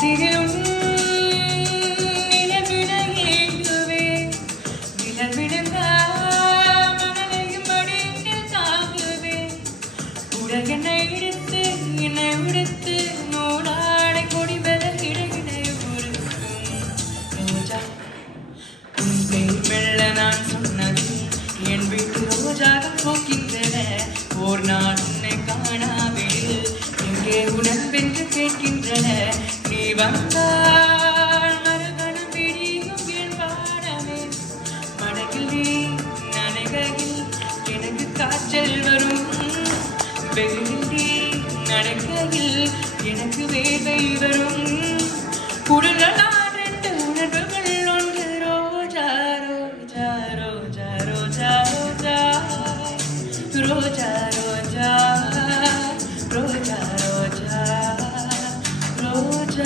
ராத்திரியும் நிலவிட ஏங்குவே நிழல் விழுந்தா மனதையும் மடியில் தாங்குவே உலகென்னை இழுத்து என்னை விடுத்து நூலாடை கொடி விரல் இடையிடை உருக்கும் ரோஜா உன் பேர் மெல்ல நான் சொன்னது என் வீட்டு ரோஜாக போக்கின்றன ஓர் நாள் உன்னை காணாவில் எங்கே உணர்வென்று கேட்கின்றன நீ வந்தால் மறுகணம் பிடிக்கும் என் வாடமே மடகில் நீ நனைகையில் எனக்கு காய்ச்சல் வரும் வெயிலில் நீ நடக்கையில் எனக்கு வேர்வை வரும்